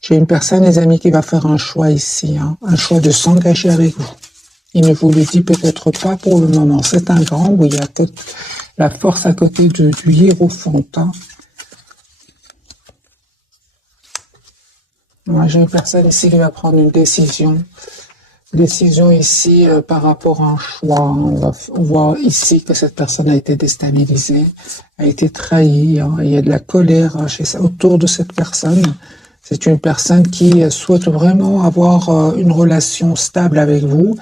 J'ai une personne, les amis, qui va faire un choix ici, hein, un choix de s'engager avec vous. Il ne vous le dit peut-être pas pour le moment. C'est un grand, oui, il y a la force à côté du hiérophant. Hein. Moi, j'ai une personne ici qui va prendre une décision. Décision ici par rapport à un choix. On voit ici que cette personne a été déstabilisée, a été trahie. Hein. Il y a de la colère autour de cette personne. C'est une personne qui souhaite vraiment avoir une relation stable avec vous,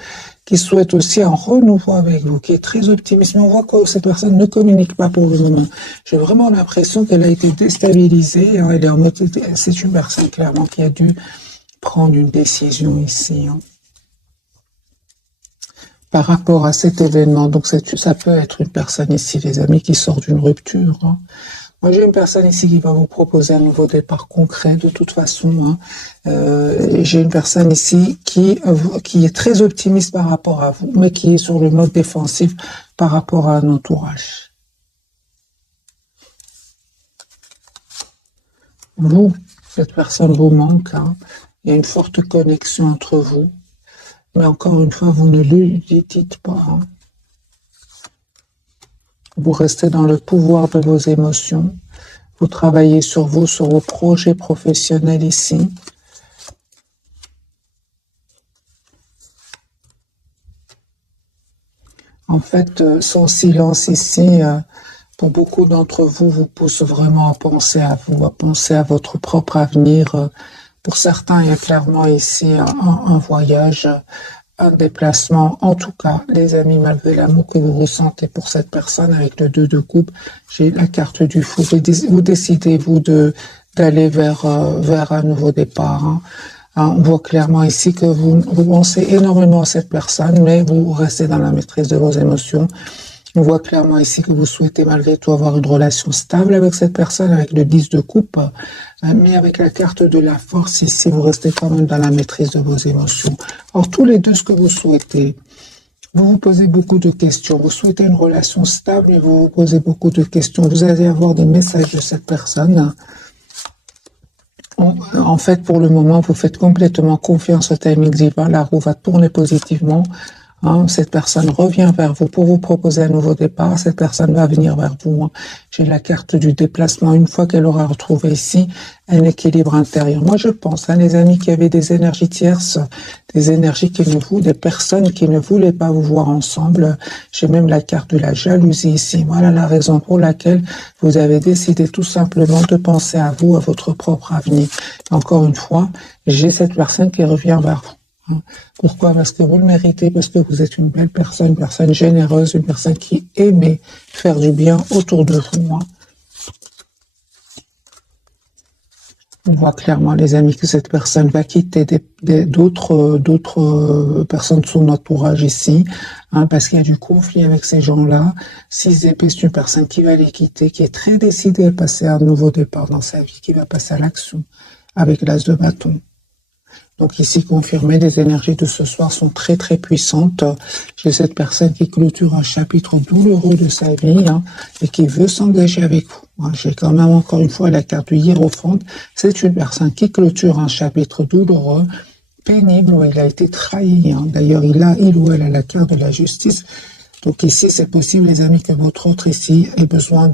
qui souhaite aussi un renouveau avec vous, qui est très optimiste. Mais on voit que cette personne ne communique pas pour le moment. J'ai vraiment l'impression qu'elle a été déstabilisée. Hein. Elle est en mode, c'est une personne clairement qui a dû prendre une décision ici. Hein. Par rapport à cet événement, donc ça peut être une personne ici, les amis, qui sort d'une rupture. Hein. Moi, j'ai une personne ici qui va vous proposer un nouveau départ concret, de toute façon. Hein. J'ai une personne ici qui est très optimiste par rapport à vous, mais qui est sur le mode défensif par rapport à un entourage. Vous, cette personne vous manque. Hein. Il y a une forte connexion entre vous. Mais encore une fois, vous ne le dites pas. Hein. Vous restez dans le pouvoir de vos émotions. Vous travaillez sur vous, sur vos projets professionnels ici. En fait, son silence ici, pour beaucoup d'entre vous, vous pousse vraiment à penser à vous, à penser à votre propre avenir. Pour certains, il y a clairement ici un voyage, un déplacement. En tout cas, les amis, malgré l'amour que vous ressentez pour cette personne avec le 2 de coupe, j'ai la carte du fou. Vous décidez, vous, d'aller vers un nouveau départ. Hein. On voit clairement ici que vous pensez énormément à cette personne, mais vous restez dans la maîtrise de vos émotions. On voit clairement ici que vous souhaitez malgré tout avoir une relation stable avec cette personne, avec le 10 de coupe, mais avec la carte de la force ici, vous restez quand même dans la maîtrise de vos émotions. Alors tous les deux, ce que vous souhaitez, vous vous posez beaucoup de questions. Vous souhaitez une relation stable, mais vous vous posez beaucoup de questions. Vous allez avoir des messages de cette personne. En fait, pour le moment, vous faites complètement confiance au timing divin. La roue va tourner positivement. Hein, cette personne revient vers vous pour vous proposer un nouveau départ. Cette personne va venir vers vous. Hein. J'ai la carte du déplacement. Une fois qu'elle aura retrouvé ici un équilibre intérieur. Moi, je pense, hein, les amis qui avaient des énergies tierces, des énergies des personnes qui ne voulaient pas vous voir ensemble. J'ai même la carte de la jalousie ici. Voilà la raison pour laquelle vous avez décidé tout simplement de penser à vous, à votre propre avenir. Encore une fois, j'ai cette personne qui revient vers vous. Pourquoi? Parce que vous le méritez, parce que vous êtes une belle personne, une personne généreuse, une personne qui aimait faire du bien autour de vous. Hein. On voit clairement, les amis, que cette personne va quitter d'autres personnes de son entourage ici, hein, parce qu'il y a du conflit avec ces gens-là. 6 épées, c'est une personne qui va les quitter, qui est très décidée à passer à un nouveau départ dans sa vie, qui va passer à l'action avec l'as de bâton. Donc ici, confirmé, les énergies de ce soir sont très très puissantes. J'ai cette personne qui clôture un chapitre douloureux de sa vie, hein, et qui veut s'engager avec vous. Hein. J'ai quand même encore une fois la carte du hiérophante. C'est une personne qui clôture un chapitre douloureux, pénible, où il a été trahi. Hein. D'ailleurs, il ou elle a la carte de la justice. Donc ici, c'est possible, les amis, que votre autre ici ait besoin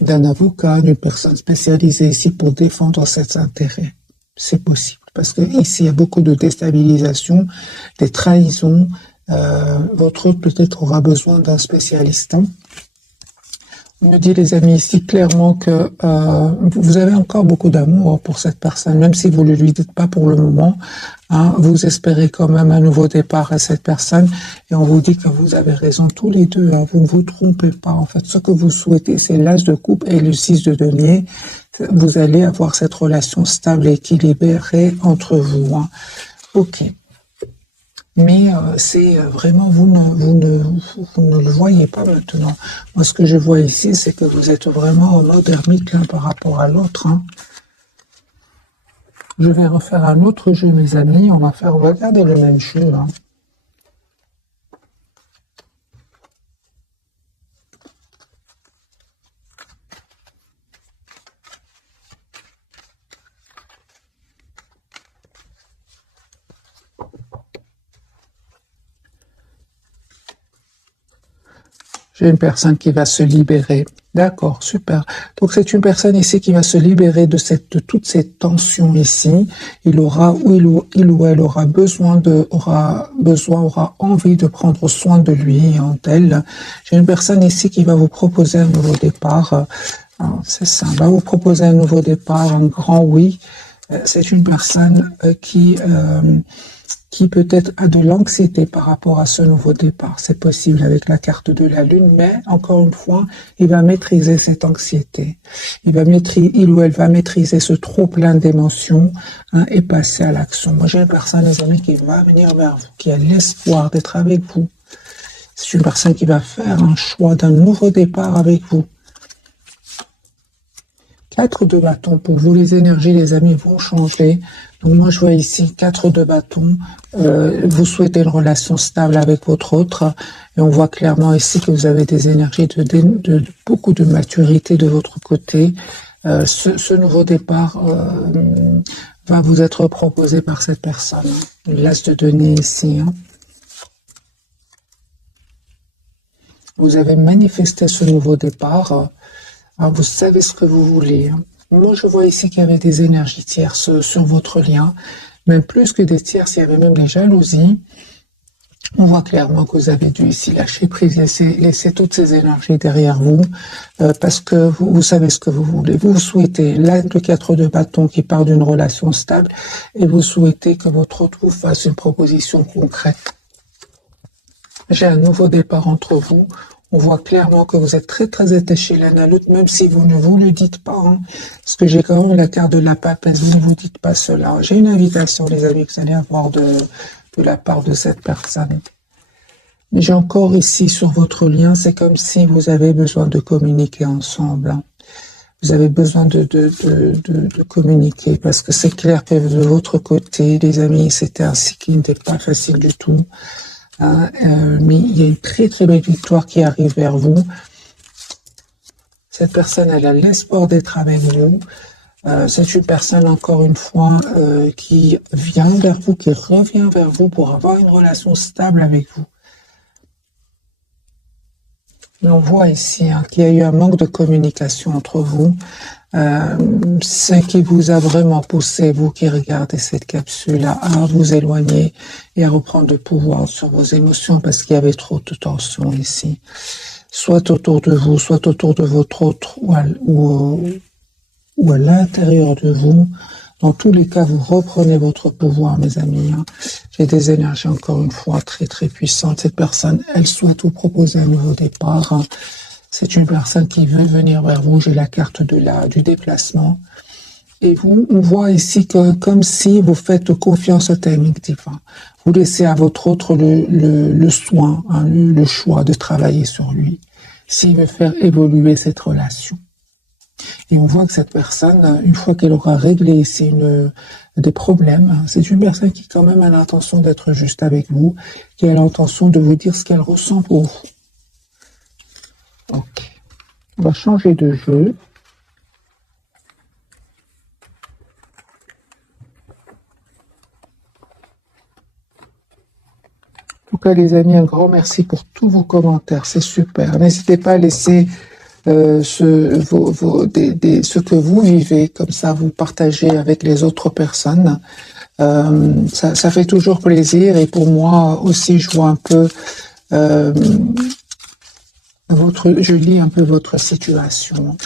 d'un avocat, d'une personne spécialisée ici pour défendre ses intérêts. C'est possible. Parce que ici, il y a beaucoup de déstabilisation, des trahisons. Votre autre peut-être aura besoin d'un spécialiste. Hein. On me dit, les amis, ici clairement que vous avez encore beaucoup d'amour pour cette personne, même si vous ne lui dites pas pour le moment. Hein, vous espérez quand même un nouveau départ à cette personne et on vous dit que vous avez raison tous les deux. Hein, vous ne vous trompez pas. En fait, ce que vous souhaitez, c'est l'as de coupe et le 6 de denier. Vous allez avoir cette relation stable et équilibrée entre vous. Hein. Ok. Mais c'est vraiment, vous ne le voyez pas maintenant. Moi, ce que je vois ici, c'est que vous êtes vraiment en mode ermite par rapport à l'autre. Hein. Je vais refaire un autre jeu, mes amis. On va regarder le même jeu. Hein. J'ai une personne qui va se libérer. D'accord, super. Donc c'est une personne ici qui va se libérer de toutes ces tensions ici. Il aura ou elle aura aura envie de prendre soin de lui, d'elle. J'ai une personne ici qui va vous proposer un nouveau départ. C'est ça, va vous proposer un nouveau départ, un grand oui. C'est une personne qui peut-être a de l'anxiété par rapport à ce nouveau départ. C'est possible avec la carte de la Lune, mais encore une fois, il va maîtriser cette anxiété. Il ou elle va maîtriser ce trop plein d'émotions et passer à l'action. Moi, j'ai une personne, les amis, qui va venir vers vous, qui a l'espoir d'être avec vous. C'est une personne qui va faire un choix d'un nouveau départ avec vous. 4 de bâton pour vous, les énergies, les amis, vont changer. Donc moi, je vois ici 4 de bâton. Vous souhaitez une relation stable avec votre autre. Et on voit clairement ici que vous avez des énergies de beaucoup de maturité de votre côté. Ce nouveau départ va vous être proposé par cette personne. L'as de denier ici. Vous avez manifesté ce nouveau départ. Alors vous savez ce que vous voulez. Moi, je vois ici qu'il y avait des énergies tierces sur votre lien. Même plus que des tierces, il y avait même des jalousies. On voit clairement que vous avez dû ici lâcher prise, laisser toutes ces énergies derrière vous, parce que vous savez ce que vous voulez. Vous souhaitez le 4 de bâton qui part d'une relation stable, et vous souhaitez que votre autre vous fasse une proposition concrète. J'ai un nouveau départ entre vous. On voit clairement que vous êtes très très attachés l'un à l'autre, même si vous ne vous le dites pas. Parce que j'ai quand même la carte de la papesse, vous ne vous dites pas cela. J'ai une invitation, les amis, que vous allez avoir de la part de cette personne. Mais j'ai encore ici sur votre lien, c'est comme si vous avez besoin de communiquer ensemble. Vous avez besoin de communiquer, parce que c'est clair que de votre côté, les amis, c'était un cycle qui n'était pas facile du tout. Mais il y a une très très belle victoire qui arrive vers vous. Cette personne, elle a l'espoir d'être avec vous. C'est une personne, encore une fois, qui vient vers vous, qui revient vers vous pour avoir une relation stable avec vous. Mais on voit ici qu'il y a eu un manque de communication entre vous. Ce qui vous a vraiment poussé, vous qui regardez cette capsule, à vous éloigner et à reprendre le pouvoir sur vos émotions parce qu'il y avait trop de tension ici. Soit autour de vous, soit autour de votre autre ou à l'intérieur de vous. Dans tous les cas, vous reprenez votre pouvoir, mes amis. J'ai des énergies, encore une fois, très très puissantes. Cette personne, elle souhaite vous proposer un nouveau départ. C'est une personne qui veut venir vers vous. J'ai la carte du déplacement. Et on voit ici que comme si vous faites confiance au timing divin. Vous laissez à votre autre le soin, le choix de travailler sur lui. S'il veut faire évoluer cette relation. Et on voit que cette personne, une fois qu'elle aura réglé ici des problèmes, c'est une personne qui quand même a l'intention d'être juste avec vous, qui a l'intention de vous dire ce qu'elle ressent pour vous. Ok. On va changer de jeu. En tout cas, les amis, un grand merci pour tous vos commentaires. C'est super. N'hésitez pas à laisser ce que vous vivez, comme ça vous partagez avec les autres personnes. Ça fait toujours plaisir et pour moi aussi je vois un peu je lis un peu votre situation.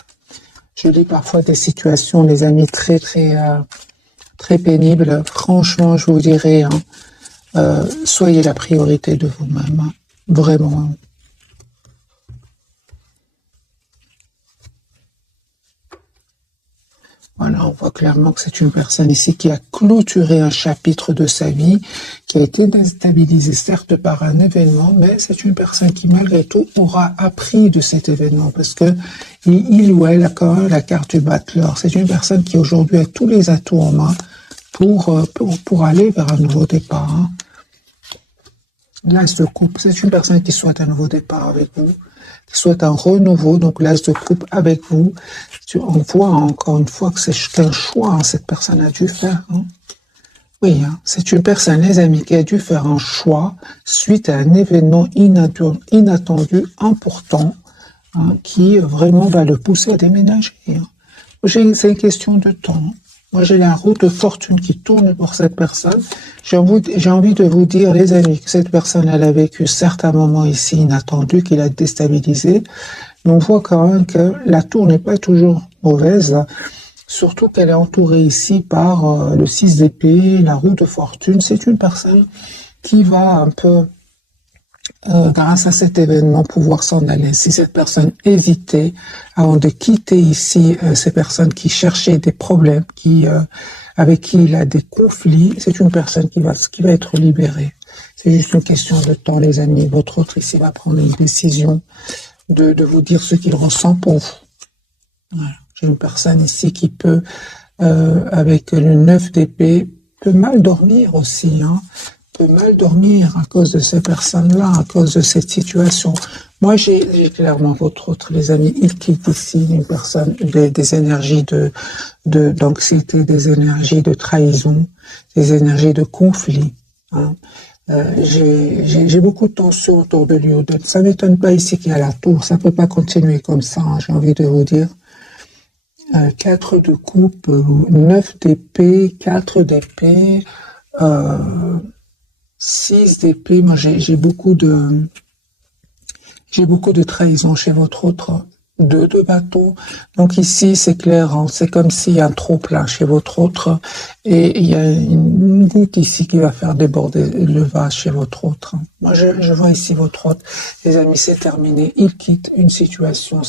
Je lis parfois des situations, les amis, très très très pénibles. Franchement, je vous dirais, soyez la priorité de vous-même, vraiment. Voilà, on voit clairement que c'est une personne ici qui a clôturé un chapitre de sa vie, qui a été déstabilisée certes par un événement, mais c'est une personne qui malgré tout aura appris de cet événement parce que il ou elle a quand même la carte du battleur. C'est une personne qui aujourd'hui a tous les atouts en main pour aller vers un nouveau départ. L'as de coupe, c'est une personne qui souhaite un nouveau départ avec vous, qui souhaite un renouveau, donc l'as de coupe avec vous. On voit encore une fois que c'est un choix, cette personne a dû faire. Oui, hein, c'est une personne, les amis, qui a dû faire un choix suite à un événement inattendu, important, hein, qui vraiment va le pousser à déménager. Hein. C'est une question de temps. Moi, j'ai la roue de fortune qui tourne pour cette personne. J'ai envie de vous dire, les amis, que cette personne, elle a vécu certains moments ici inattendus qui l'a déstabilisé. Mais on voit quand même que la tour n'est pas toujours mauvaise. Surtout qu'elle est entourée ici par le 6 d'épée, la roue de fortune. C'est une personne qui va un peu, grâce à cet événement, pouvoir s'en aller. Si cette personne hésitait avant de quitter ici ces personnes qui cherchaient des problèmes, avec qui il a des conflits, c'est une personne qui va être libérée. C'est juste une question de temps, les amis. Votre autre ici va prendre une décision de vous dire ce qu'il ressent pour vous. Voilà. J'ai une personne ici qui peut, avec le 9 d'épée, peut mal dormir aussi, hein, peut mal dormir à cause de ces personnes-là, à cause de cette situation. Moi, j'ai clairement votre autre, les amis, il quitte ici une personne, des énergies d'anxiété, des énergies de trahison, des énergies de conflit, hein. J'ai beaucoup de tension autour de lui. Ça m'étonne pas ici qu'il y a la tour. Ça peut pas continuer comme ça, hein, j'ai envie de vous dire. 4 de coupe, 9 d'épée, 4 d'épée, 6 d'épée. Moi, j'ai beaucoup de trahison chez votre autre. 2 de bâton. Donc ici, c'est clair, hein, c'est comme s'il y a un trop plein chez votre autre et il y a une goutte ici qui va faire déborder le vase chez votre autre. Moi, je vois ici votre autre. Les amis, c'est terminé. Il quitte une situation,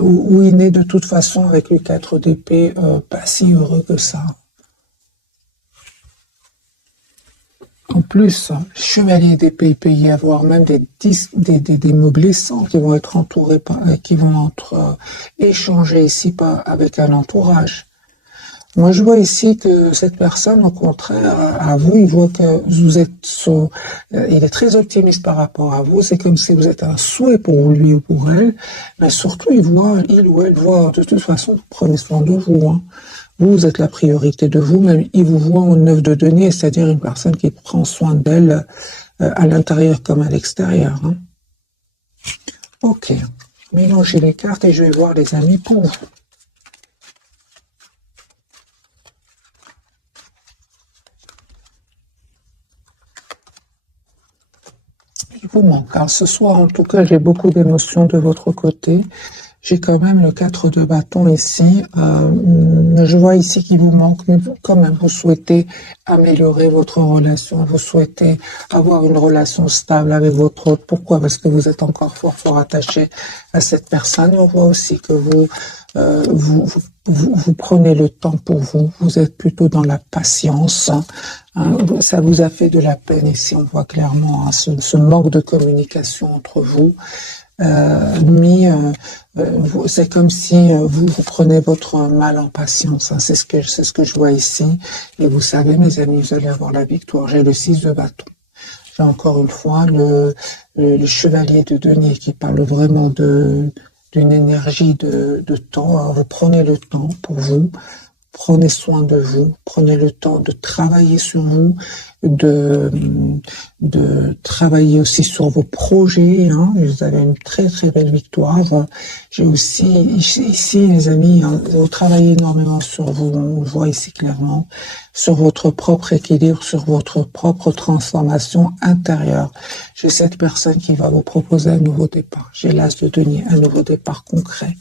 où il n'est de toute façon avec le 4 d'épée pas si heureux que ça. En plus, chevalier d'épée, il peut y avoir même des mots blessants qui vont être entourés qui vont être échangés ici avec un entourage. Moi, je vois ici que cette personne, au contraire, à vous, il voit que vous êtes il est très optimiste par rapport à vous. C'est comme si vous êtes un souhait pour lui ou pour elle. Mais surtout, il ou elle voit, de toute façon, prenez soin de vous, hein. Vous êtes la priorité de vous-même. Il vous voit en 9 de denier, c'est-à-dire une personne qui prend soin d'elle à l'intérieur comme à l'extérieur, hein. Ok. Mélangez les cartes et je vais voir les amis pour vous. Il vous manque. Alors ce soir, en tout cas, j'ai beaucoup d'émotions de votre côté. J'ai quand même le 4 de bâton ici. Je vois ici qu'il vous manque, mais quand même, vous souhaitez améliorer votre relation. Vous souhaitez avoir une relation stable avec votre autre. Pourquoi? Parce que vous êtes encore fort attaché à cette personne. On voit aussi que vous prenez le temps pour vous. Vous êtes plutôt dans la patience. Hein. Ça vous a fait de la peine ici. On voit clairement, hein, ce manque de communication entre vous. C'est comme si vous prenez votre mal en patience, hein. C'est ce que je vois ici. Et vous savez, mes amis, vous allez avoir la victoire. J'ai le 6 de bâton. J'ai encore une fois le chevalier de denier qui parle vraiment d'une énergie de temps. Alors, vous prenez le temps pour vous. Prenez soin de vous, prenez le temps de travailler sur vous, de travailler aussi sur vos projets, hein. Vous avez une très belle victoire. J'ai aussi ici, les amis, hein, vous travaillez énormément sur vous, on le voit ici clairement, sur votre propre équilibre, sur votre propre transformation intérieure. J'ai cette personne qui va vous proposer un nouveau départ. J'ai l'as de denier, un nouveau départ concret.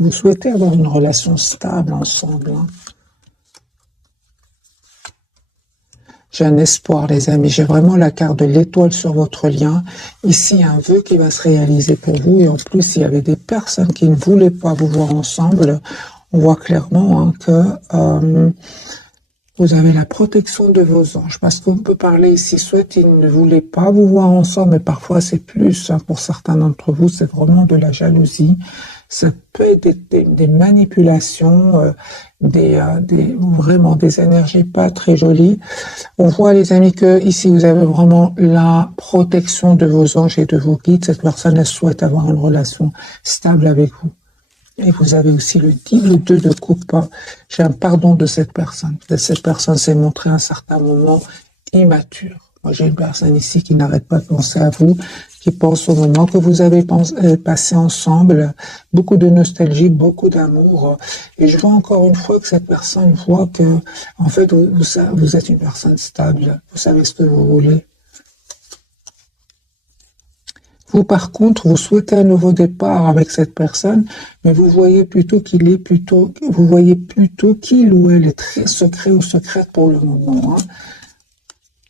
Vous souhaitez avoir une relation stable ensemble, hein. J'ai un espoir, les amis. J'ai vraiment la carte de l'étoile sur votre lien. Ici, un vœu qui va se réaliser pour vous. Et en plus, il y avait des personnes qui ne voulaient pas vous voir ensemble. On voit clairement, hein, que vous avez la protection de vos anges. Parce qu'on peut parler ici, soit ils ne voulaient pas vous voir ensemble, mais parfois c'est plus, hein, pour certains d'entre vous, c'est vraiment de la jalousie. Ça peut être des manipulations, vraiment des énergies pas très jolies. On voit, les amis, que ici vous avez vraiment la protection de vos anges et de vos guides. Cette personne, elle souhaite avoir une relation stable avec vous. Et vous avez aussi le 2 de coupe. J'ai un pardon de cette personne. Cette personne s'est montrée à un certain moment immature. Moi, j'ai une personne ici qui n'arrête pas de penser à vous, qui pense au moment que vous avez passé ensemble, beaucoup de nostalgie, beaucoup d'amour. Et je vois encore une fois que cette personne voit que, en fait, vous êtes une personne stable. Vous savez ce que vous voulez. Vous, par contre, vous souhaitez un nouveau départ avec cette personne, mais vous voyez plutôt vous voyez plutôt qu'il ou elle est très secret ou secrète pour le moment. Hein.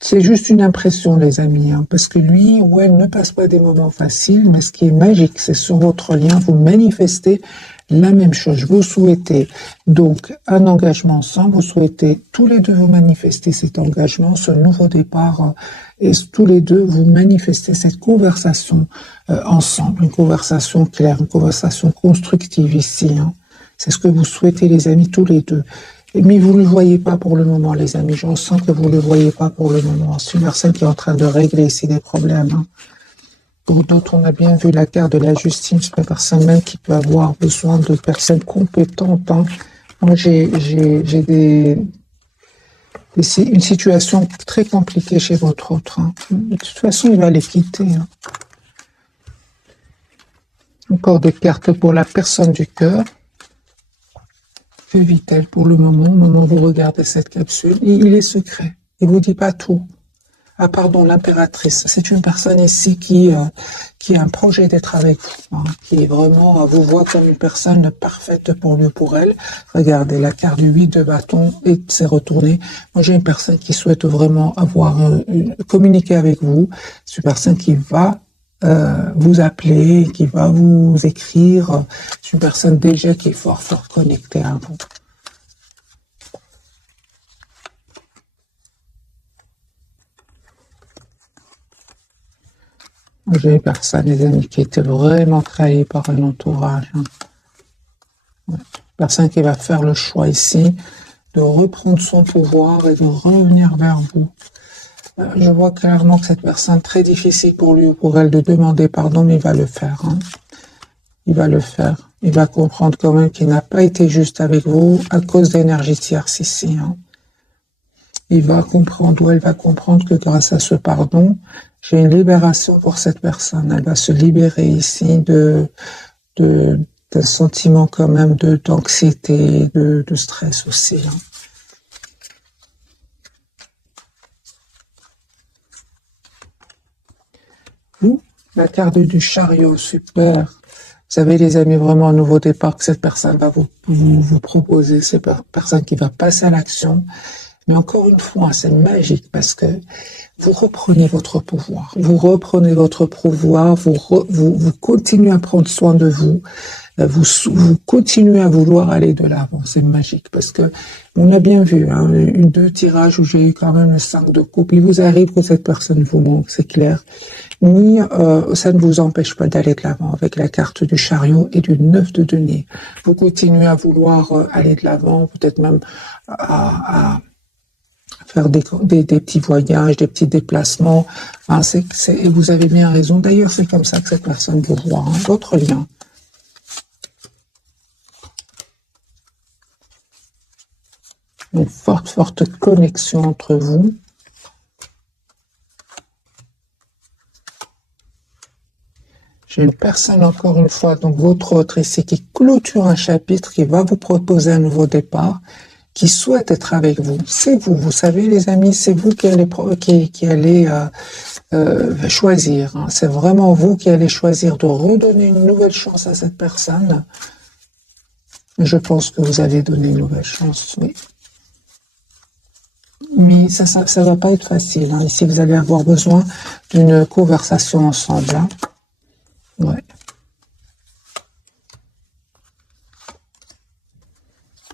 C'est juste une impression, les amis, hein, parce que lui ou elle ne passe pas des moments faciles, mais ce qui est magique, c'est sur votre lien, vous manifestez la même chose. Vous souhaitez donc un engagement ensemble, vous souhaitez tous les deux vous manifester cet engagement, ce nouveau départ, et tous les deux vous manifestez cette conversation ensemble, une conversation claire, une conversation constructive ici. Hein. C'est ce que vous souhaitez, les amis, tous les deux. Mais vous ne le voyez pas pour le moment, les amis. Je ressens que vous ne le voyez pas pour le moment. C'est une personne qui est en train de régler ici des problèmes. Hein. Pour d'autres, on a bien vu la carte de la justice. Une personne même qui peut avoir besoin de personnes compétentes. Hein. Moi, j'ai une situation très compliquée chez votre autre. Hein. De toute façon, il va les quitter. Hein. Encore des cartes pour la personne du cœur. Que vit-elle pour le moment, au moment où vous regardez cette capsule? Et il est secret. Il ne vous dit pas tout. Ah pardon, l'impératrice. C'est une personne ici qui a un projet d'être avec vous, hein, qui est vraiment vous voit comme une personne parfaite pour lui ou pour elle. Regardez, la carte du 8 de bâton et c'est retourné. Moi, j'ai une personne qui souhaite vraiment communiquer avec vous. C'est une personne qui va vous appeler, qui va vous écrire. C'est une personne déjà qui est fort connectée à vous. J'ai une personne, les amis, qui était vraiment trahie par un entourage. Hein. Ouais. Personne qui va faire le choix ici de reprendre son pouvoir et de revenir vers vous. Je vois clairement que cette personne, très difficile pour lui ou pour elle de demander pardon, mais il va le faire. Hein. Il va le faire. Il va comprendre quand même qu'il n'a pas été juste avec vous à cause d'énergie tierce ici. Hein. Il va comprendre, ou elle va comprendre que grâce à ce pardon, j'ai une libération pour cette personne. Elle va se libérer ici d'un sentiment quand même d'anxiété, de stress aussi. Hein. La carte du chariot, super. Vous savez, les amis, vraiment un nouveau départ que cette personne va vous proposer. C'est une personne qui va passer à l'action. Mais encore une fois, c'est magique parce que vous reprenez votre pouvoir. Vous reprenez votre pouvoir, vous continuez à prendre soin de vous. Vous continuez à vouloir aller de l'avant. C'est magique parce que on a bien vu, hein, deux tirages où j'ai eu quand même le 5 de coupe. Il vous arrive que cette personne vous manque, c'est clair. Ni ça ne vous empêche pas d'aller de l'avant avec la carte du chariot et du 9 de denier. Vous continuez à vouloir aller de l'avant, peut-être même à faire des petits voyages, des petits déplacements. Hein, et vous avez bien raison. D'ailleurs, c'est comme ça que cette personne vous voit. Hein, votre lien. Une forte connexion entre vous. J'ai une personne, encore une fois, donc votre autre ici, qui clôture un chapitre, qui va vous proposer un nouveau départ, qui souhaite être avec vous. C'est vous, vous savez les amis, c'est vous qui allez choisir. Hein. C'est vraiment vous qui allez choisir de redonner une nouvelle chance à cette personne. Je pense que vous avez donné une nouvelle chance, oui. Mais ça va pas être facile. Hein. Ici, vous allez avoir besoin d'une conversation ensemble. Hein. Ouais.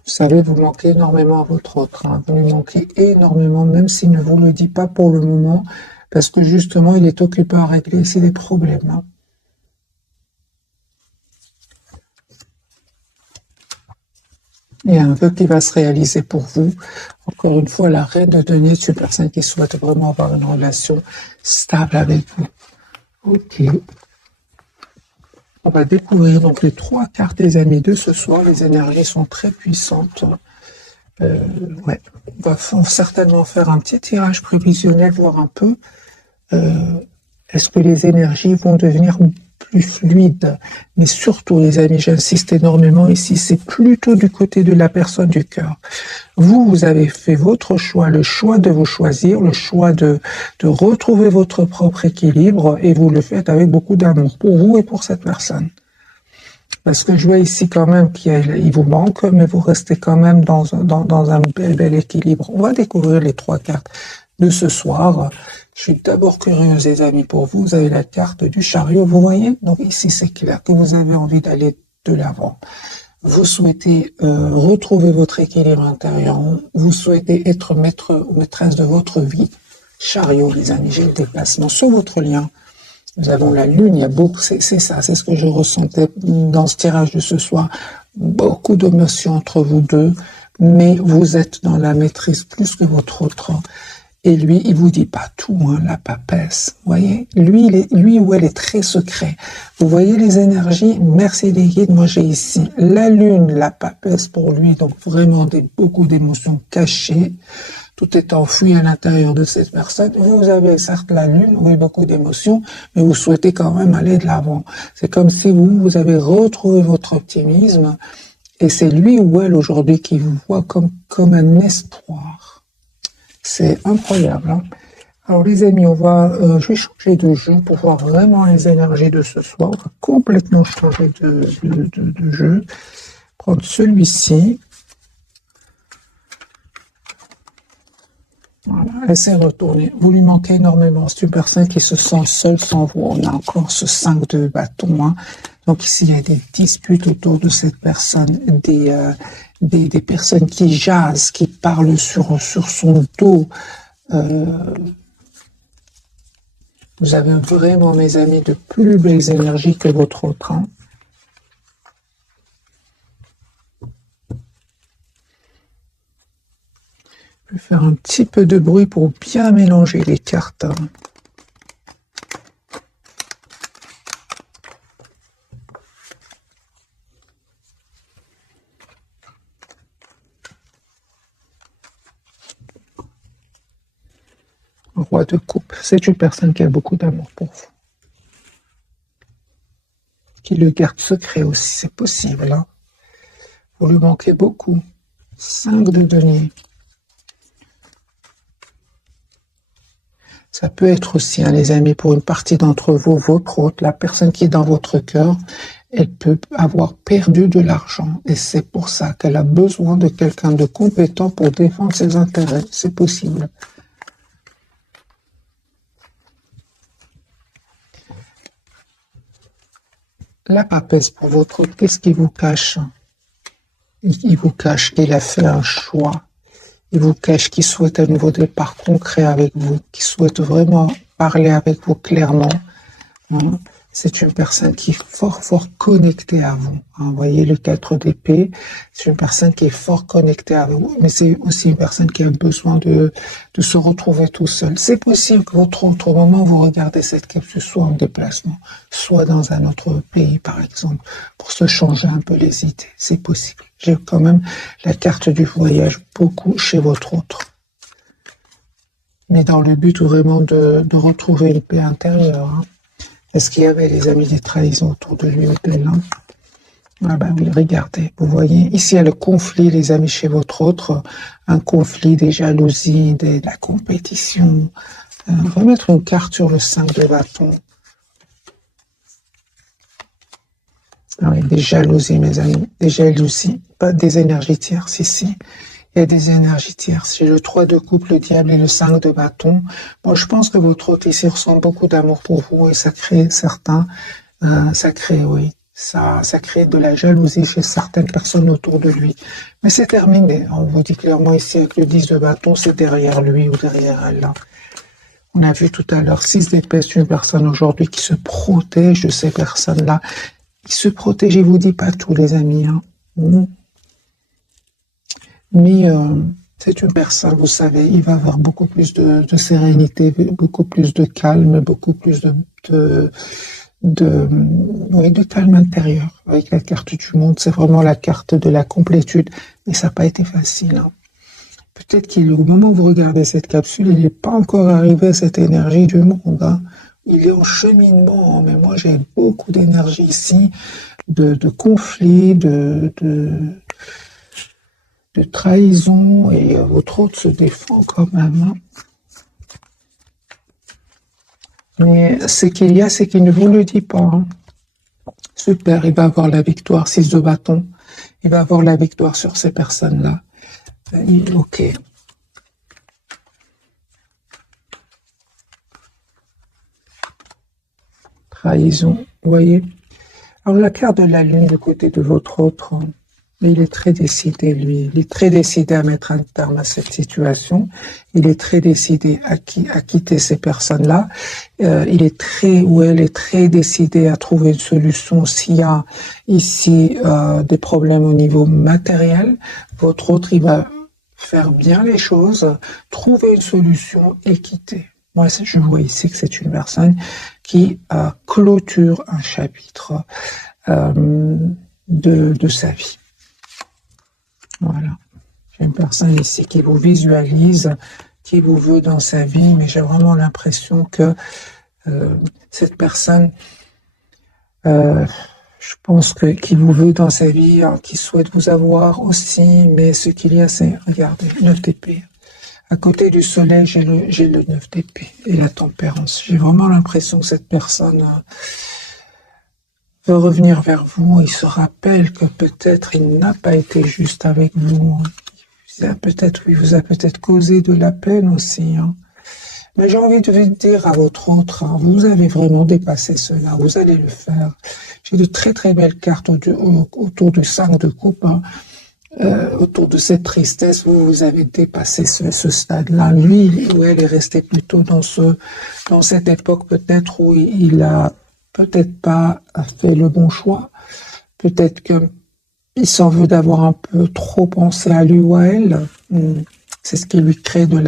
Vous savez, vous manquez énormément à votre autre. Hein. Vous lui manquez énormément, même s'il ne vous le dit pas pour le moment, parce que justement, il est occupé à régler ici des problèmes. Hein. Il y a un vœu qui va se réaliser pour vous. Encore une fois, la reine de denier, c'est une personne qui souhaite vraiment avoir une relation stable avec vous. Ok. On va découvrir donc les 3 cartes des amis de ce soir. Les énergies sont très puissantes. Ouais. On va certainement faire un petit tirage prévisionnel, voir un peu est-ce que les énergies vont devenir plus fluides. Mais surtout, les amis, j'insiste énormément ici, c'est plutôt du côté de la personne du cœur. Vous avez fait votre choix, le choix de vous choisir, le choix de retrouver votre propre équilibre, et vous le faites avec beaucoup d'amour pour vous et pour cette personne. Parce que je vois ici quand même qu'il vous manque, mais vous restez quand même dans un bel équilibre. On va découvrir les 3 cartes de ce soir. Je suis d'abord curieuse, les amis, pour vous. Vous avez la carte du chariot, vous voyez? Donc ici, c'est clair que vous avez envie d'aller de l'avant. Vous souhaitez retrouver votre équilibre intérieur. Vous souhaitez être maître ou maîtresse de votre vie. Chariot, les amis, j'ai le déplacement sur votre lien. Nous avons la lune, il y a beaucoup, c'est ça, c'est ce que je ressentais dans ce tirage de ce soir. Beaucoup d'émotions entre vous deux, mais vous êtes dans la maîtrise plus que votre autre. Et lui, il vous dit pas tout, hein, la papesse. Vous voyez, lui ou elle est très secret. Vous voyez les énergies. Merci les guides. Moi, j'ai ici la lune, la papesse pour lui. Donc vraiment beaucoup d'émotions cachées. Tout est enfoui à l'intérieur de cette personne. Vous avez certes la lune, oui, beaucoup d'émotions, mais vous souhaitez quand même aller de l'avant. C'est comme si vous avez retrouvé votre optimisme, et c'est lui ou elle aujourd'hui qui vous voit comme un espoir. C'est incroyable, hein. Alors les amis, je vais changer de jeu pour voir vraiment les énergies de ce soir. On va complètement changer de jeu. Prendre celui-ci. Voilà, laissez retourner. Vous lui manquez énormément. C'est une personne qui se sent seule sans vous. On a encore ce 5 de bâton, hein. Donc ici, il y a des disputes autour de cette personne, des personnes qui jasent, qui parlent sur son dos. Vous avez vraiment, mes amis, de plus belles énergies que votre autre, hein. Je vais faire un petit peu de bruit pour bien mélanger les cartes. Roi de coupe, c'est une personne qui a beaucoup d'amour pour vous. Qui le garde secret aussi, c'est possible, hein. Vous lui manquez beaucoup. 5 de denier. Ça peut être aussi, hein, les amis, pour une partie d'entre vous, votre autre, la personne qui est dans votre cœur, elle peut avoir perdu de l'argent. Et c'est pour ça qu'elle a besoin de quelqu'un de compétent pour défendre ses intérêts. C'est possible. La papesse pour votre autre, qu'est-ce qu'il vous cache? Il vous cache qu'il a fait un choix. Il vous cache qu'il souhaite un nouveau départ concret avec vous, qu'il souhaite vraiment parler avec vous clairement, hein. C'est une personne qui est fort connectée à vous, hein. Vous voyez le 4 d'épée, c'est une personne qui est fort connectée à vous, mais c'est aussi une personne qui a besoin de se retrouver tout seul. C'est possible que votre autre moment, vous regardez cette capsule soit en déplacement, soit dans un autre pays, par exemple, pour se changer un peu les idées. C'est possible. J'ai quand même la carte du voyage beaucoup chez votre autre. Mais dans le but vraiment de retrouver une paix intérieure, hein. Est-ce qu'il y avait, les amis, des trahisons autour de lui ou d'elle, hein? Ah ben oui, regardez, vous voyez, ici il y a le conflit, les amis, chez votre autre, un conflit, des jalousies, de la compétition. On va mettre une carte sur le 5 de bâton. Ah oui, des jalousies, mes amis, des jalousies, pas des énergies tierces ici. Il y a des énergies tierces. J'ai le 3 de coupe, le diable et le 5 de bâton. Moi, je pense que votre autre ici ressent beaucoup d'amour pour vous et ça crée ça crée de la jalousie chez certaines personnes autour de lui. Mais c'est terminé. On vous dit clairement ici avec le 10 de bâton, c'est derrière lui ou derrière elle, là. On a vu tout à l'heure 6 d'épée, c'est une personne aujourd'hui qui se protège de ces personnes-là. Il se protège, il vous dit pas tout, les amis, hein. Mais c'est une personne, vous savez, il va avoir beaucoup plus de sérénité, beaucoup plus de calme, beaucoup plus oui, de calme intérieur. Avec la carte du monde, c'est vraiment la carte de la complétude. Mais ça n'a pas été facile, hein. Peut-être qu'au moment où vous regardez cette capsule, il n'est pas encore arrivé à cette énergie du monde, hein. Il est en cheminement, hein. Mais moi j'ai beaucoup d'énergie ici, de conflit, de trahison, et votre hôte se défend quand même, hein. Mais ce qu'il y a, c'est qu'il ne vous le dit pas, hein. Super, il va avoir la victoire, 6 de bâton. Il va avoir la victoire sur ces personnes-là. Ok. Trahison, vous voyez. Alors la carte de la lune du côté de votre autre, il est très décidé, lui. Il est très décidé à mettre un terme à cette situation. Il est très décidé à quitter ces personnes-là. Il est très, ou elle est très décidée à trouver une solution s'il y a ici des problèmes au niveau matériel. Votre autre, il va faire bien les choses, trouver une solution et quitter. Moi, je vois ici que c'est une personne qui clôture un chapitre de sa vie. Voilà. J'ai une personne ici qui vous visualise, qui vous veut dans sa vie, mais j'ai vraiment l'impression que cette personne, je pense qui vous veut dans sa vie, hein, qui souhaite vous avoir aussi, mais ce qu'il y a, c'est, regardez, 9 d'épée. À côté du soleil, j'ai le 9 d'épée et la tempérance. J'ai vraiment l'impression que cette personne veut revenir vers vous. Il se rappelle que peut-être il n'a pas été juste avec vous. Il vous a peut-être causé de la peine aussi, hein. Mais j'ai envie de vous dire à votre autre, hein, vous avez vraiment dépassé cela. Vous allez le faire. J'ai de très très belles cartes autour du 5 de coupe, hein. Autour de cette tristesse, vous avez dépassé ce stade-là. Lui ou elle est resté plutôt dans cette époque peut-être où il a peut-être pas fait le bon choix. Peut-être qu'il s'en veut d'avoir un peu trop pensé à lui ou à elle. C'est ce qui lui crée de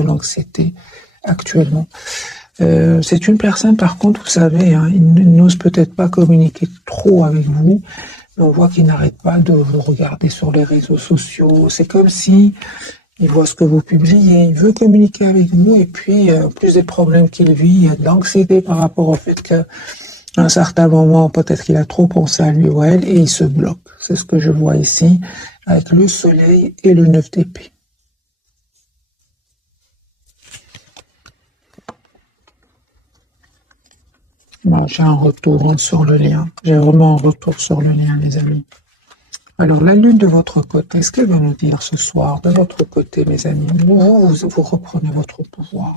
l'anxiété actuellement. C'est une personne, par contre, vous savez, hein, il n'ose peut-être pas communiquer trop avec vous. On voit qu'il n'arrête pas de vous regarder sur les réseaux sociaux. C'est comme si il voit ce que vous publiez, il veut communiquer avec vous, et puis plus des problèmes qu'il vit, il y a de l'anxiété par rapport au fait qu'à un certain moment, peut-être qu'il a trop pensé à lui ou à elle, et il se bloque. C'est ce que je vois ici, avec le soleil et le 9 d'épée. Bon, j'ai un retour sur le lien. J'ai vraiment un retour sur le lien, les amis. Alors, la lune de votre côté, ce qu'elle veut nous dire ce soir, de votre côté, mes amis, vous reprenez votre pouvoir.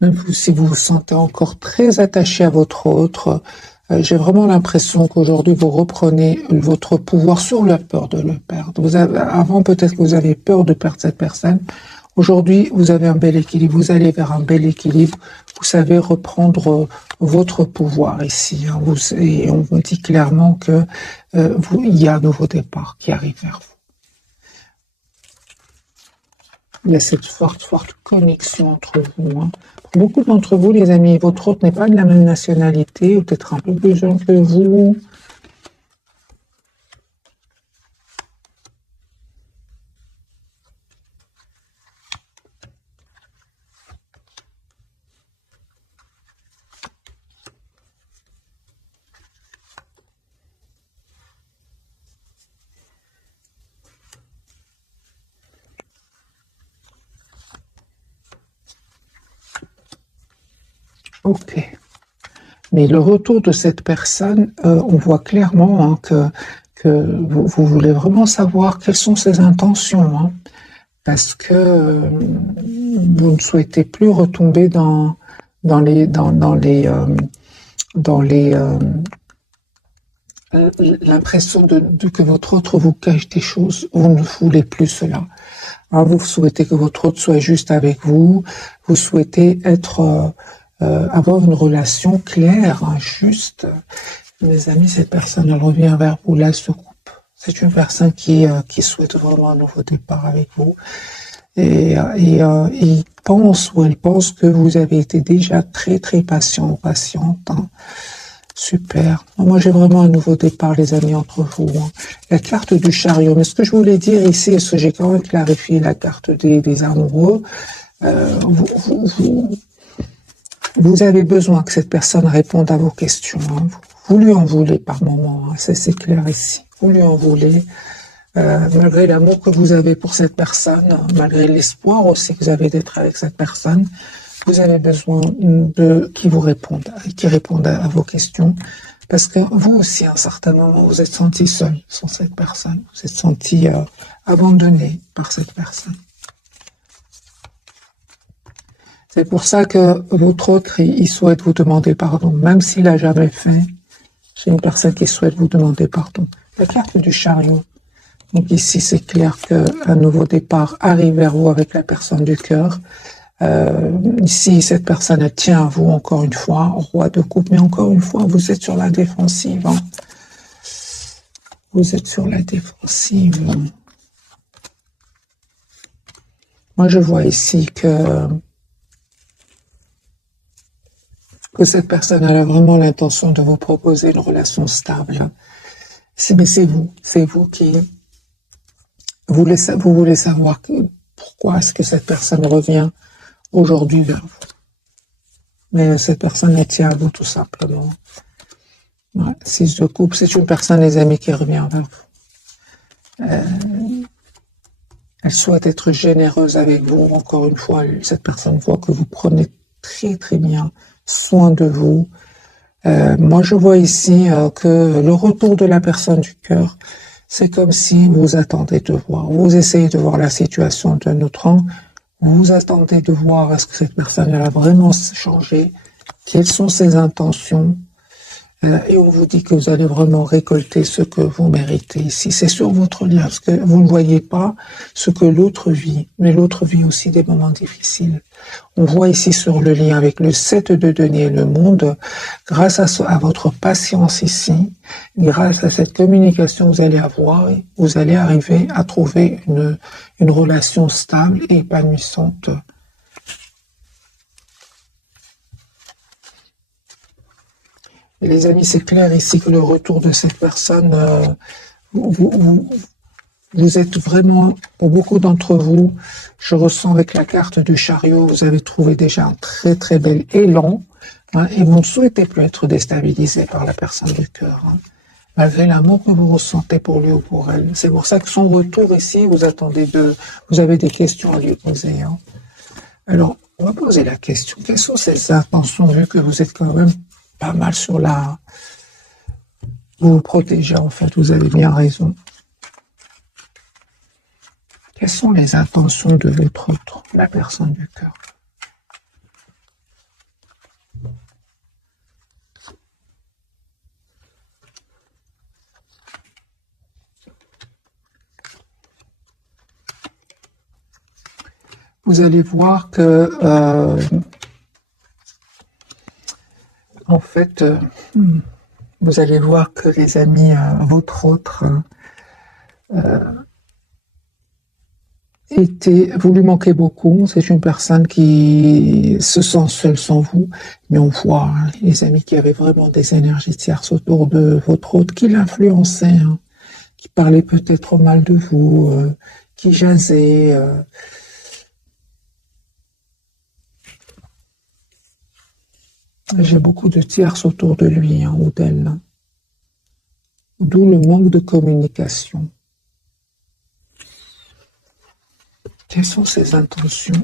Même si vous vous sentez encore très attaché à votre autre, j'ai vraiment l'impression qu'aujourd'hui, vous reprenez votre pouvoir sur la peur de le perdre. Avant, peut-être que vous avez peur de perdre cette personne. Aujourd'hui, vous avez un bel équilibre. Vous allez vers un bel équilibre. Vous savez reprendre votre pouvoir ici, hein. Et on vous dit clairement que il y a un nouveau départ qui arrive vers vous. Il y a cette forte connexion entre vous, hein. Pour beaucoup d'entre vous, les amis, votre hôte n'est pas de la même nationalité, ou peut-être un peu plus jeune que vous. Ok. Mais le retour de cette personne, on voit clairement, hein, que vous voulez vraiment savoir quelles sont ses intentions, hein, parce que vous ne souhaitez plus retomber dans l'impression que votre autre vous cache des choses. Vous ne voulez plus cela. Alors, vous souhaitez que votre autre soit juste avec vous. Vous souhaitez avoir une relation claire, hein, juste. Mes amis, cette personne, elle revient vers vous, là, se coupe. C'est une personne qui souhaite vraiment un nouveau départ avec vous. il pense ou elle pense que vous avez été déjà très très patient ou patiente. Hein. Super. Moi, j'ai vraiment un nouveau départ, les amis, entre vous. Hein. La carte du chariot. Mais ce que je voulais dire ici, est-ce que j'ai quand même clarifié la carte des amoureux, vous avez besoin que cette personne réponde à vos questions. Hein. Vous lui en voulez par moment. Hein. C'est clair ici. Vous lui en voulez. Malgré l'amour que vous avez pour cette personne, malgré l'espoir aussi que vous avez d'être avec cette personne, vous avez besoin qu'il vous réponde, qu'il réponde à vos questions, parce que vous aussi, à un certain moment, vous êtes senti seul sans cette personne, vous êtes senti abandonné par cette personne. C'est pour ça que votre autre, il souhaite vous demander pardon, même s'il n'a jamais fait. J'ai une personne qui souhaite vous demander pardon. La carte du chariot. Donc ici, c'est clair qu'un nouveau départ arrive vers vous avec la personne du cœur. Ici, cette personne elle tient à vous encore une fois, roi de coupe, mais encore une fois, vous êtes sur la défensive. Hein. Vous êtes sur la défensive. Moi, je vois ici que cette personne elle a vraiment l'intention de vous proposer une relation stable. Mais c'est vous qui vous voulez savoir pourquoi est-ce que cette personne revient aujourd'hui vers vous. Mais cette personne elle tient à vous tout simplement. Ouais, 6 de coupe, c'est une personne, les amis, qui revient vers vous. Elle souhaite être généreuse avec vous. Encore une fois, cette personne voit que vous prenez très très bien soin de vous. Moi, je vois ici que le retour de la personne du cœur, c'est comme si vous attendez de voir. Vous essayez de voir la situation d'un autre angle. Vous attendez de voir est-ce que cette personne elle a vraiment changé, quelles sont ses intentions. Et on vous dit que vous allez vraiment récolter ce que vous méritez ici. C'est sur votre lien, parce que vous ne voyez pas ce que l'autre vit, mais l'autre vit aussi des moments difficiles. On voit ici sur le lien avec le 7 de denier et le monde, grâce à votre patience ici, grâce à cette communication que vous allez avoir, vous allez arriver à trouver une relation stable et épanouissante. Et les amis, c'est clair ici que le retour de cette personne, vous êtes vraiment, pour beaucoup d'entre vous, je ressens avec la carte du chariot, vous avez trouvé déjà un très très bel élan, hein, et vous ne souhaitez plus être déstabilisé par la personne du cœur, hein, malgré l'amour que vous ressentez pour lui ou pour elle. C'est pour ça que son retour ici, vous avez des questions à lui poser. Hein. Alors, on va poser la question, quelles sont ses intentions, vu que vous êtes quand même pas mal sur la... Vous vous protégez, en fait, vous avez bien raison. Quelles sont les intentions de votre autre, la personne du cœur? Vous allez voir que, en fait, vous allez voir que les amis, votre autre, vous lui manquez beaucoup. C'est une personne qui se sent seule sans vous. Mais on voit, hein, les amis, qui avaient vraiment des énergies tierces autour de votre autre, qui l'influençaient, hein, qui parlaient peut-être mal de vous, qui jasaient. J'ai beaucoup de tierces autour de lui, hein, ou d'elle. Hein. D'où le manque de communication. Quelles sont ses intentions?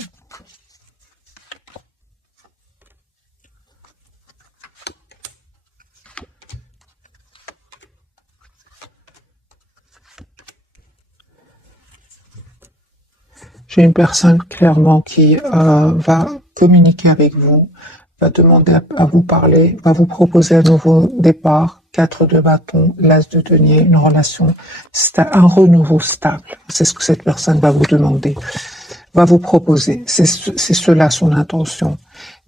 J'ai une personne clairement qui va communiquer avec vous, va demander à vous parler, va vous proposer un nouveau départ, 4 de bâton, l'as de denier, une relation, un renouveau stable. C'est ce que cette personne va vous demander, va vous proposer. C'est cela son intention.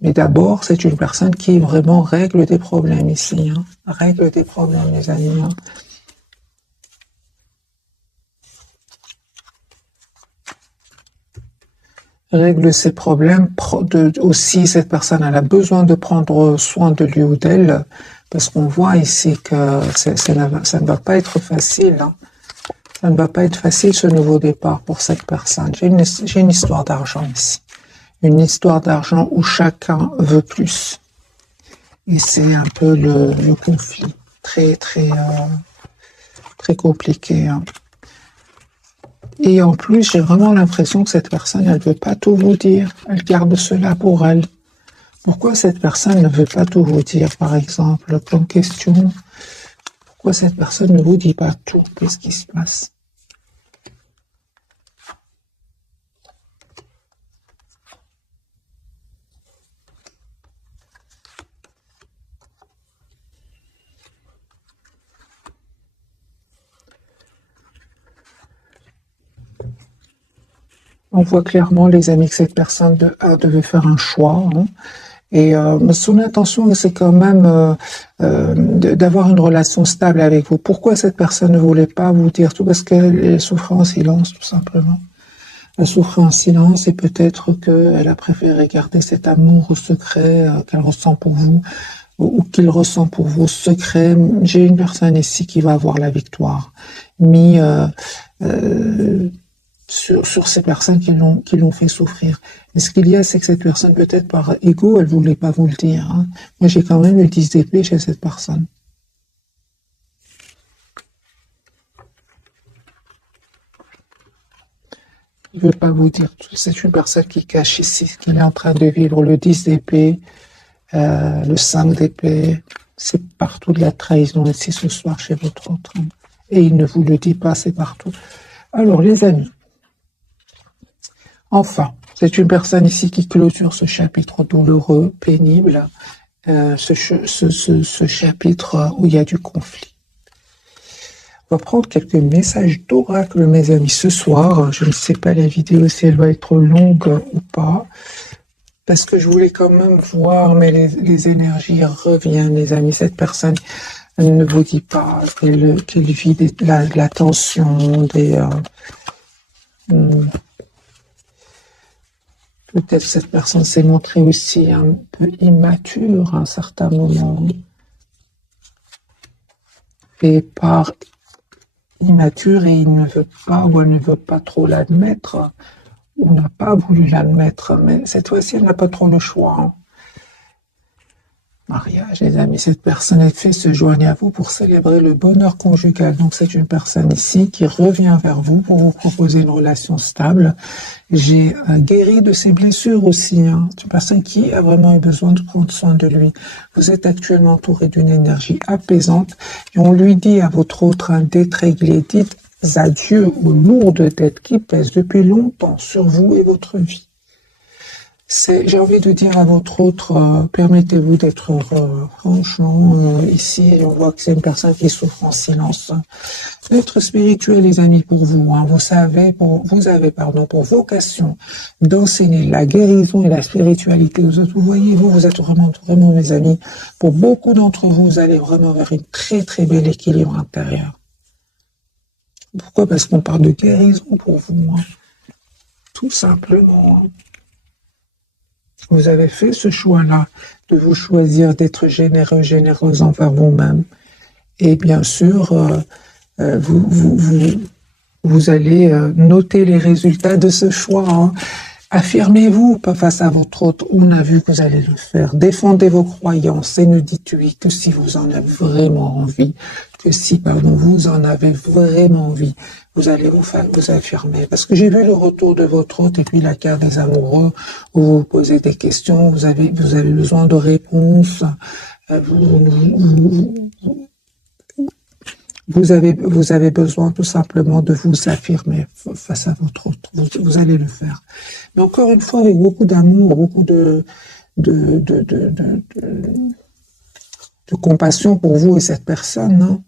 Mais d'abord, c'est une personne qui vraiment règle des problèmes ici. Hein. Règle des problèmes, les amis. Hein. règle ses problèmes. Aussi, cette personne, elle a besoin de prendre soin de lui ou d'elle, parce qu'on voit ici que ça ne va pas être facile. Hein. Ça ne va pas être facile, ce nouveau départ pour cette personne. J'ai une histoire d'argent ici. Une histoire d'argent où chacun veut plus. Et c'est un peu le conflit. Très compliqué. Hein. Et en plus, j'ai vraiment l'impression que cette personne, elle ne veut pas tout vous dire. Elle garde cela pour elle. Pourquoi cette personne ne veut pas tout vous dire, par exemple, comme question? Pourquoi cette personne ne vous dit pas tout? Qu'est-ce qui se passe? On voit clairement, les amis, que cette personne devait faire un choix. Hein. Et son intention, c'est quand même d'avoir une relation stable avec vous. Pourquoi cette personne ne voulait pas vous dire tout? Parce qu'elle souffrait en silence, tout simplement. Elle souffrait en silence et peut-être qu'elle a préféré garder cet amour secret qu'elle ressent pour vous ou qu'il ressent pour vous secret. J'ai une personne ici qui va avoir la victoire. Sur ces personnes qui l'ont fait souffrir. Et ce qu'il y a, c'est que cette personne, peut-être par ego, elle voulait pas vous le dire. Hein. Moi, j'ai quand même le 10 d'épée chez cette personne. Il veut pas vous dire tout. C'est une personne qui cache ici ce qu'il est en train de vivre. Le 10 d'épée, le 5 d'épée, c'est partout de la trahison ici ce soir chez votre autre. Et il ne vous le dit pas, c'est partout. Alors, les amis, enfin, c'est une personne ici qui clôture ce chapitre douloureux, pénible, ce chapitre où il y a du conflit. On va prendre quelques messages d'oracle, mes amis, ce soir. Je ne sais pas la vidéo si elle va être longue ou pas, parce que je voulais quand même voir, mais les énergies reviennent, les amis. Cette personne, elle ne vous dit pas qu'elle vit de la tension, peut-être cette personne s'est montrée aussi un peu immature à un certain moment. Et par immature, et il ne veut pas ou elle ne veut pas trop l'admettre, ou n'a pas voulu l'admettre, mais cette fois-ci, elle n'a pas trop le choix. Hein. Mariage, les amis, cette personne est fait se joindre à vous pour célébrer le bonheur conjugal. Donc c'est une personne ici qui revient vers vous pour vous proposer une relation stable. J'ai guéri de ses blessures aussi. Hein. C'est une personne qui a vraiment eu besoin de prendre soin de lui. Vous êtes actuellement entouré d'une énergie apaisante et on lui dit à votre autre d'être réglé. Dites adieu aux lourdes dettes qui pèsent depuis longtemps sur vous et votre vie. J'ai envie de dire à votre autre, permettez-vous d'être heureux. Franchement, ici, on voit que c'est une personne qui souffre en silence. Être spirituel, les amis, pour vous, hein, vous avez pour vocation d'enseigner la guérison et la spiritualité aux autres. Vous voyez, vous êtes vraiment, mes amis, pour beaucoup d'entre vous, vous allez vraiment vers une très, très bel équilibre intérieur. Pourquoi? Parce qu'on parle de guérison pour vous, hein. Tout simplement. Hein. Vous avez fait ce choix-là de vous choisir d'être généreux, généreuse envers vous-même. Et bien sûr, vous allez noter les résultats de ce choix. Hein. Affirmez-vous pas face à votre autre. On a vu que vous allez le faire. Défendez vos croyances et ne dites oui que si vous en avez vraiment envie. Que si, vous en avez vraiment envie. Vous allez vous affirmer. Parce que j'ai vu le retour de votre hôte et puis la carte des amoureux où vous vous posez des questions, vous avez besoin de réponses, vous avez besoin tout simplement de vous affirmer face à votre hôte. Vous allez le faire. Mais encore une fois, avec beaucoup d'amour, beaucoup de compassion pour vous et cette personne, hein.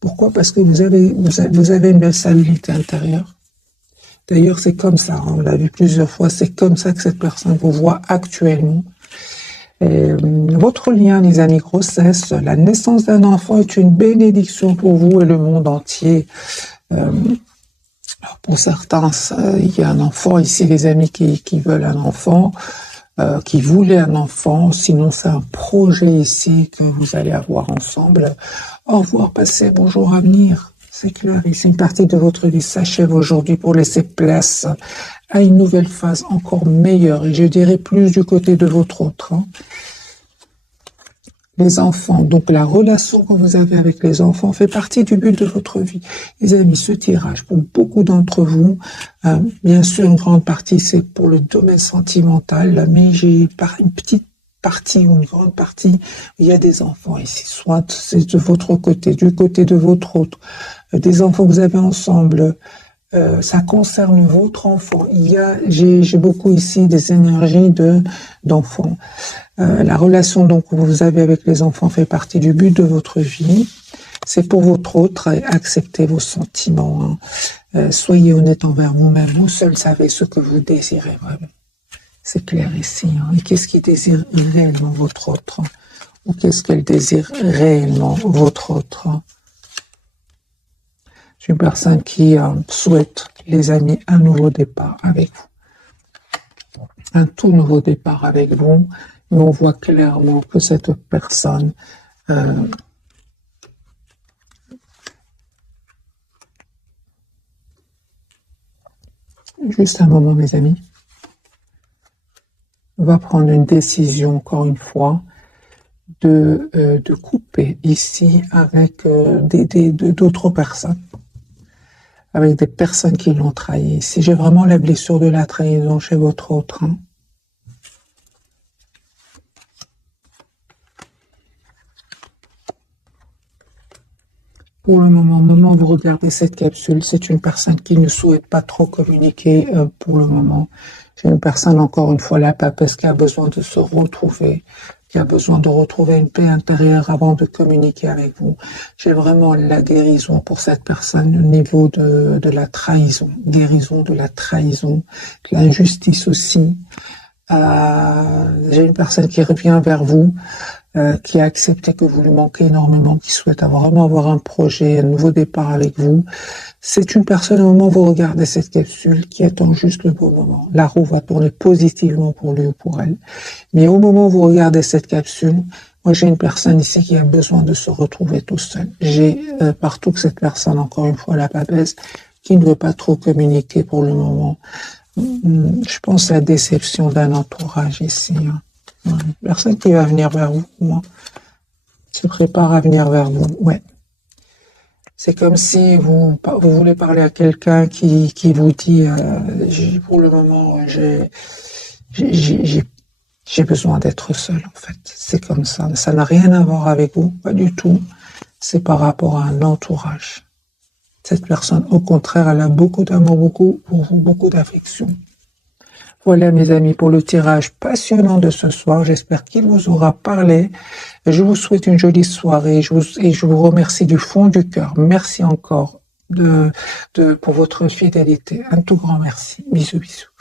Pourquoi? Parce que vous avez une belle stabilité intérieure. D'ailleurs, c'est comme ça, hein, on l'a vu plusieurs fois, c'est comme ça que cette personne vous voit actuellement. Et, votre lien, les amis, grossesse, la naissance d'un enfant est une bénédiction pour vous et le monde entier. Alors pour certains, il y a un enfant ici, les amis qui veulent un enfant, qui voulaient un enfant, sinon c'est un projet ici que vous allez avoir ensemble. Au revoir passé, bonjour avenir. C'est clair, ici une partie de votre vie s'achève aujourd'hui pour laisser place à une nouvelle phase encore meilleure, et je dirais plus du côté de votre autre. Les enfants, donc la relation que vous avez avec les enfants fait partie du but de votre vie. Les amis, ce tirage, pour beaucoup d'entre vous, bien sûr, une grande partie, c'est pour le domaine sentimental, mais j'ai une petite partie ou une grande partie, il y a des enfants ici, soit c'est de votre côté, du côté de votre autre, des enfants que vous avez ensemble, ça concerne votre enfant. J'ai beaucoup ici des énergies d'enfants. La relation donc que vous avez avec les enfants fait partie du but de votre vie. C'est pour votre autre, acceptez vos sentiments. Soyez honnête envers vous-même. Vous seul savez ce que vous désirez vraiment. C'est clair ici. Et qu'est-ce qui désire réellement votre autre? Ou qu'est-ce qu'elle désire réellement votre autre? C'est une personne qui souhaite, les amis, un nouveau départ avec vous. Un tout nouveau départ avec vous. Et on voit clairement que cette personne juste un moment, mes amis, va prendre une décision, encore une fois, de couper ici avec d'autres personnes, avec des personnes qui l'ont trahi. Si j'ai vraiment la blessure de la trahison chez votre autre, pour le moment où vous regardez cette capsule, c'est une personne qui ne souhaite pas trop communiquer pour le moment. C'est une personne, encore une fois, la papesse, qui a besoin de se retrouver, qui a besoin de retrouver une paix intérieure avant de communiquer avec vous. J'ai vraiment la guérison pour cette personne au niveau de la trahison, guérison de la trahison, de l'injustice aussi. J'ai une personne qui revient vers vous, qui a accepté que vous lui manquez énormément, qui souhaite vraiment avoir un projet, un nouveau départ avec vous. C'est une personne, au moment où vous regardez cette capsule, qui attend juste le bon moment. La roue va tourner positivement pour lui ou pour elle. Mais au moment où vous regardez cette capsule, moi j'ai une personne ici qui a besoin de se retrouver tout seul. J'ai partout que cette personne, encore une fois, la papesse, qui ne veut pas trop communiquer pour le moment. Je pense à la déception d'un entourage ici. Personne qui va venir vers vous, moi, se prépare à venir vers vous. Ouais. C'est comme si vous voulez parler à quelqu'un qui vous dit, pour le moment, j'ai besoin d'être seul, en fait. C'est comme ça. Ça n'a rien à voir avec vous, pas du tout. C'est par rapport à un entourage. Cette personne, au contraire, elle a beaucoup d'amour, beaucoup pour vous, beaucoup d'affection. Voilà, mes amis, pour le tirage passionnant de ce soir. J'espère qu'il vous aura parlé. Je vous souhaite une jolie soirée et je vous remercie du fond du cœur. Merci encore pour votre fidélité. Un tout grand merci. Bisous, bisous.